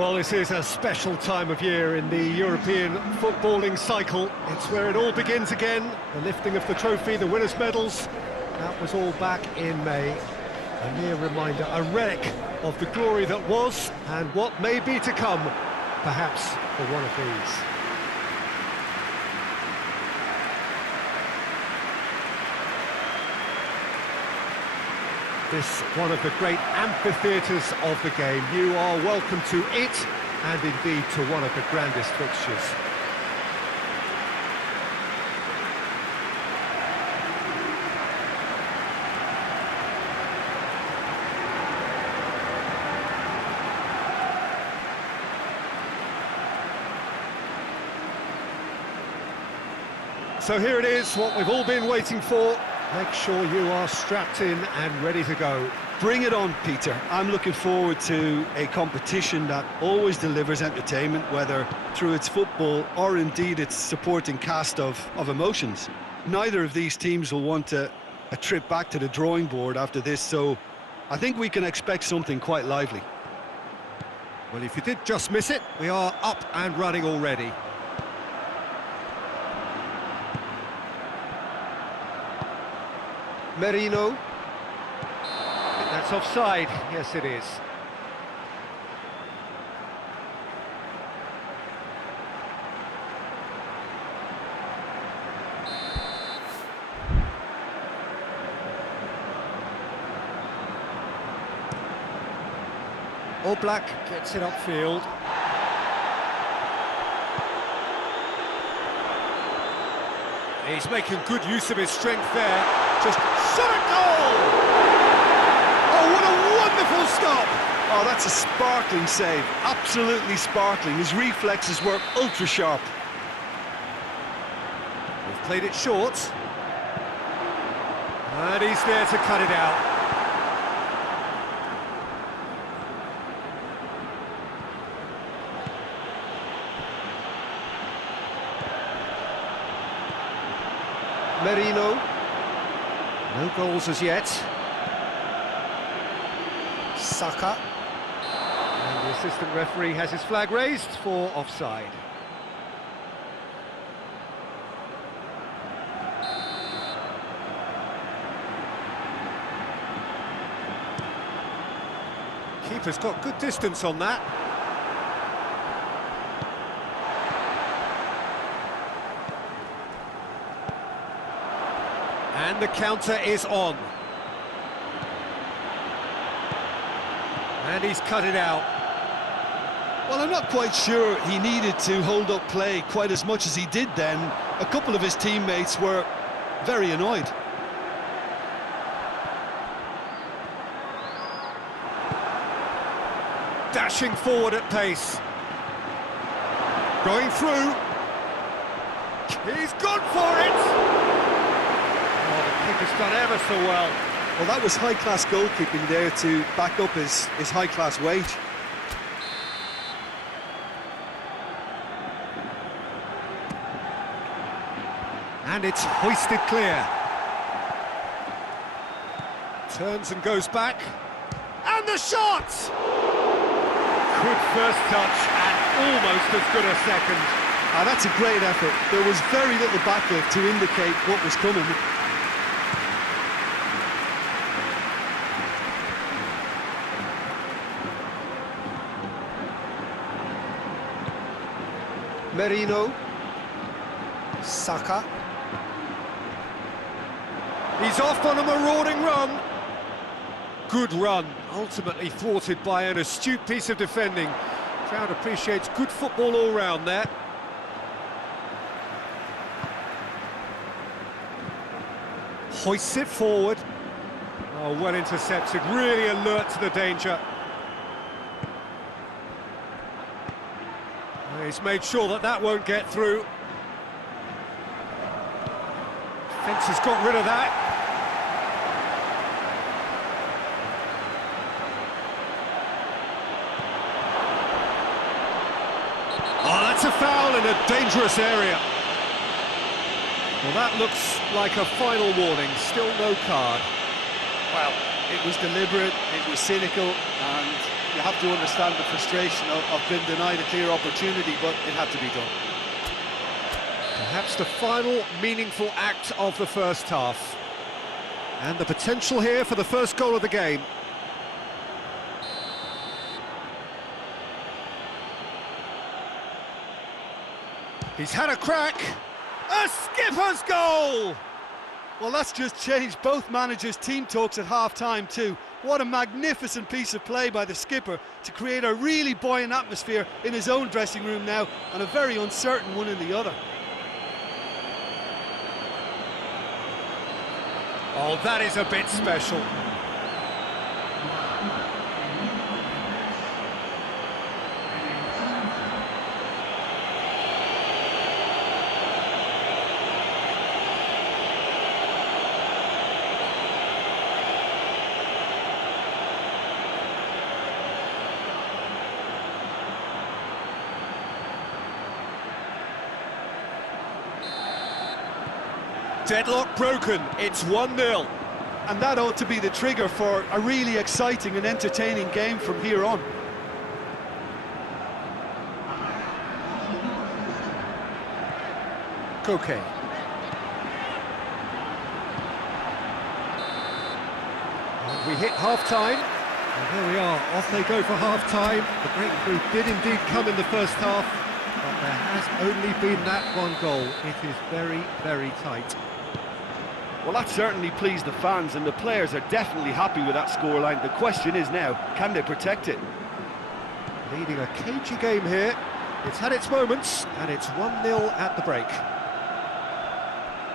Well, this is a special time of year in the European footballing cycle. It's where it all begins again. The lifting of the trophy, the winners' medals. That was all back in May. A mere reminder, a relic of the glory that was and what may be to come, perhaps for one of these. This one of the great amphitheatres of the game. You are welcome to it, and indeed to one of the grandest fixtures. So here it is, what we've all been waiting for. Make sure you are strapped in and ready to go. Bring it on, Peter. I'm looking forward to a competition that always delivers entertainment, whether through its football or indeed its supporting cast of emotions. Neither of these teams will want a trip back to the drawing board after this, so I think we can expect something quite lively. Well, if you did just miss it, we are up and running already. Merino. I think that's offside. Yes, it is. Oblak gets it upfield. He's making good use of his strength there. Just shot a goal! Oh, what a wonderful stop! Oh, that's a sparkling save. Absolutely sparkling. His reflexes were ultra sharp. We've played it short. And he's there to cut it out. Merino. No goals as yet. Saka. And the assistant referee has his flag raised for offside. Keeper's got good distance on that. And the counter is on. And he's cut it out. Well, I'm not quite sure he needed to hold up play quite as much as he did then. A couple of his teammates were very annoyed. Dashing forward at pace. Going through. He's gone for it! Keeper's done ever so well. Well, that was high-class goalkeeping there to back up his high-class wage. And it's hoisted clear. Turns and goes back. And the shot! Good first touch and almost as good a second. That's a great effort. There was very little backlift to indicate what was coming. Merino. Saka. He's off on a marauding run. Good run, ultimately thwarted by an astute piece of defending. Crowd appreciates good football all round there. Hoists it forward. Oh, well intercepted, really alert to the danger. He's made sure that that won't get through. Fence has got rid of that. Oh, that's a foul in a dangerous area. Well, that looks like a final warning. Still no card. Well, it was deliberate, it was cynical, and You have to understand the frustration of being denied a clear opportunity, but it had to be done. Perhaps the final meaningful act of the first half. And the potential here for the first goal of the game. He's had a crack. A skipper's goal! Well, that's just changed both managers' team talks at half-time too. What a magnificent piece of play by the skipper to create a really buoyant atmosphere in his own dressing room now, and a very uncertain one in the other. Oh, that is a bit special. Deadlock broken, it's 1-0. And that ought to be the trigger for a really exciting and entertaining game from here on. Koke. And we hit half-time, and there we are, off they go for half-time. The breakthrough did indeed come in the first half, but there has only been that one goal. It is very, very tight. Well, that certainly pleased the fans, and the players are definitely happy with that scoreline. The question is now, can they protect it? Leading a cagey game here. It's had its moments, and it's 1-0 at the break.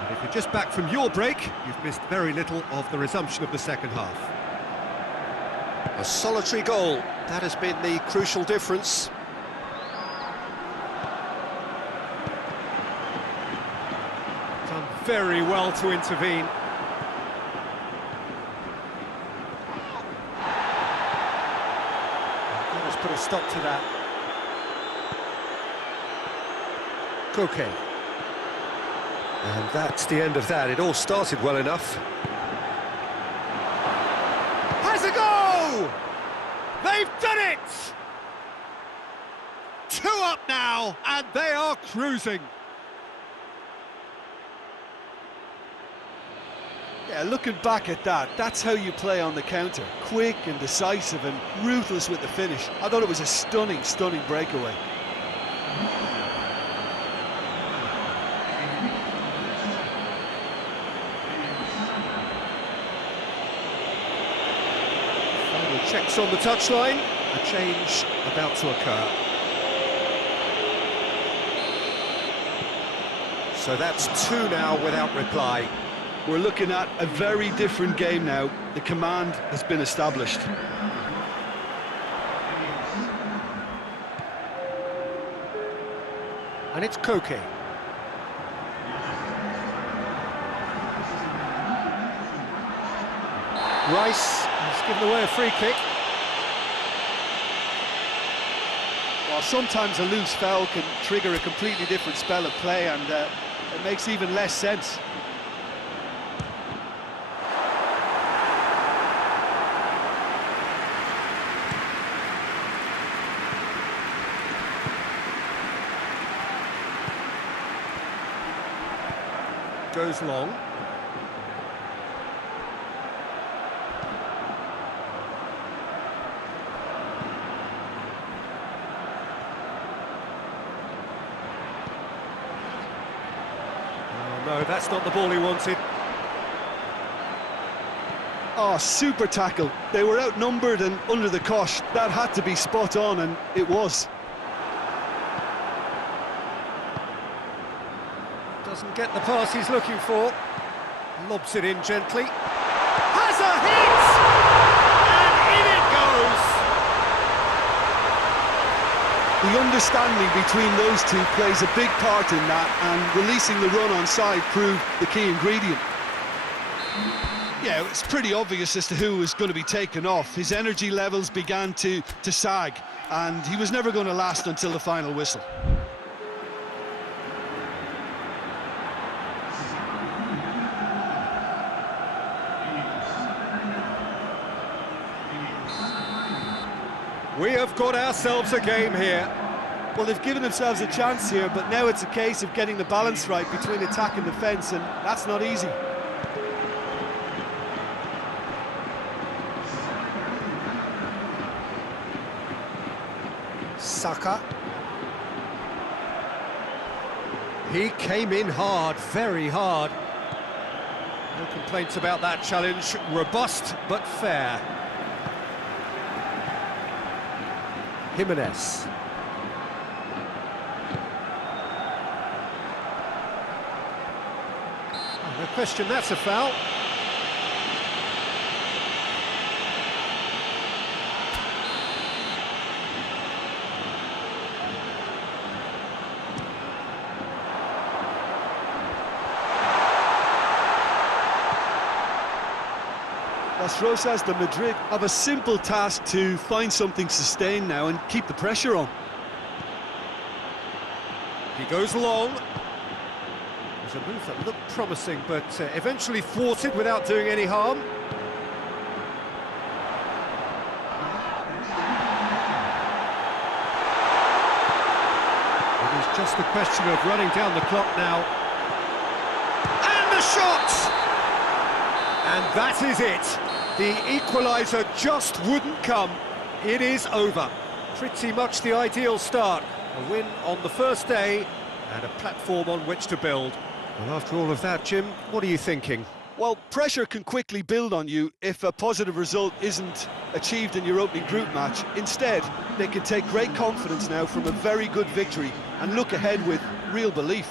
And if you're just back from your break, you've missed very little of the resumption of the second half. A solitary goal, that has been the crucial difference. Done very well to intervene. Let's put a stop to that. Koke. And that's the end of that. It all started well enough. Has a goal! They've done it! 2 up now, and they are cruising. Yeah, looking back at that, that's how you play on the counter. Quick and decisive and ruthless with the finish. I thought it was a stunning, stunning breakaway. Final checks on the touchline. A change about to occur. So that's 2 now without reply. We're looking at a very different game now. The command has been established. And it's Koke. Rice has given away a free kick. Well, sometimes a loose foul can trigger a completely different spell of play, and it makes even less sense. Goes long. Oh no, that's not the ball he wanted. Oh, super tackle. They were outnumbered and under the cosh. That had to be spot on, and it was. Doesn't get the pass he's looking for. Lobs it in gently. Has a hit! And in it goes! The understanding between those two plays a big part in that, and releasing the run onside proved the key ingredient. Yeah, it's pretty obvious as to who was going to be taken off. His energy levels began to sag, and he was never going to last until the final whistle. We have got ourselves a game here. Well, they've given themselves a chance here, but now it's a case of getting the balance right between attack and defence, and that's not easy. Saka. He came in hard, very hard. No complaints about that challenge. Robust, but fair. Jimenez. Oh, no question, that's a foul. Las Rosas de Madrid have a simple task to find something sustained now and keep the pressure on. He goes long. There's a move that looked promising, but eventually thwarted without doing any harm. It is just a question of running down the clock now. And the shot! And that is it. The equaliser just wouldn't come. It is over. Pretty much the ideal start. A win on the first day and a platform on which to build. Well, after all of that, Jim, what are you thinking? Well, pressure can quickly build on you if a positive result isn't achieved in your opening group match. Instead, they can take great confidence now from a very good victory and look ahead with real belief.